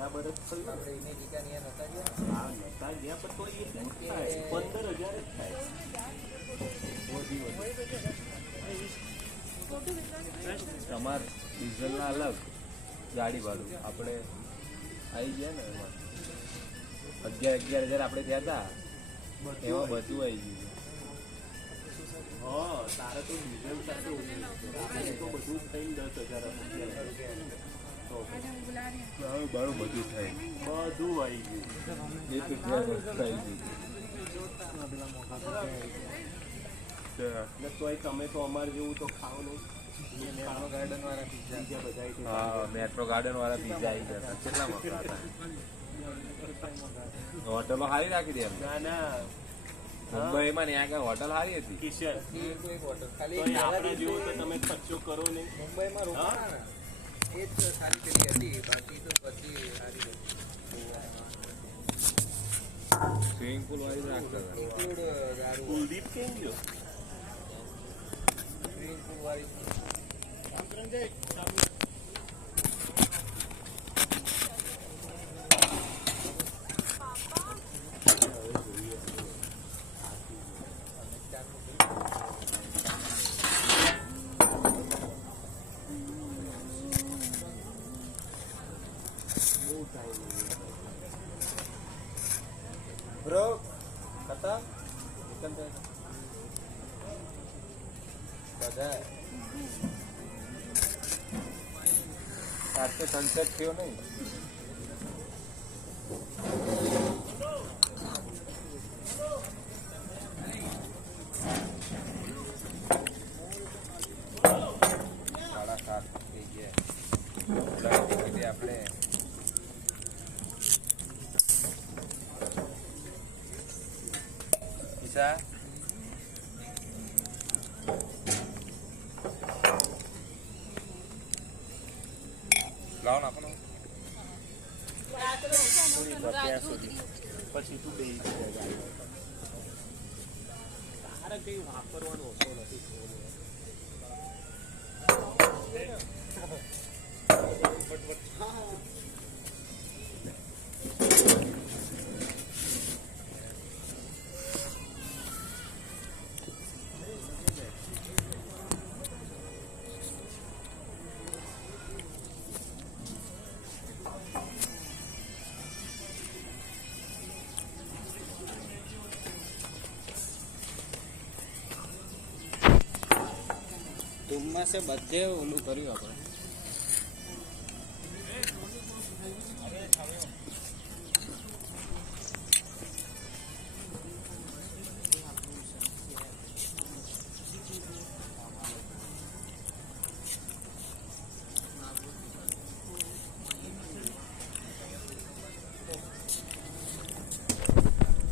બરાબર જ થયું. આપણે અમેરિકા ની નતા ગયા. હા નતા ગયા પણ તો એટલું જ થાય 15,000 જ થાય. તમારે ડીઝલના અલગ ગાડી ભાડું આપણે આવી ગયા ને એમાં 11,000 આપણે ગયા હતા એમાં બધું આવી ગયું. હા તારે તો ડીઝલ સાથે આપણે તો બધું જ થઈને 10,000 બારું બધું થાય બધું આવી ગયું. એક આવી ગયું તોય તમે તો અમારે જેવું તો ખાવ નહીં. ગાર્ડન વાળા પીઝા બધા. હા મેટ્રો ગાર્ડન વાળા પીઝા આવી ગયા કેટલા મોટા હતા. હોટલો સારી રાખી દે. ના ના મુંબઈમાં ને આગળ હોટલ સારી હતી. કિશન હોટલ ખાલી આપણે જેવું તો તમે ખર્ચો કરો નહીં. મુંબઈમાં રોકાણા એ જ સારી પેલી હતી બાકી તો બધી સારી હતી. સ્વિમિંગ પુલ વાળી રાખતા હતા. કુલદીપ કેમ ગયો? સ્વિમિંગ પુલ વાળી bro kata ikan teh બધા સાથે સનસેટ થયો નહીં. સાડા 7 થઈ ગયા આપણે ઈશા લાવો નાખો ને પછી તું બે તારે કઈ વાપરવાનો ઓછો નથી. ટૂંકમાં છે બધે ઓલું કર્યું આપણે.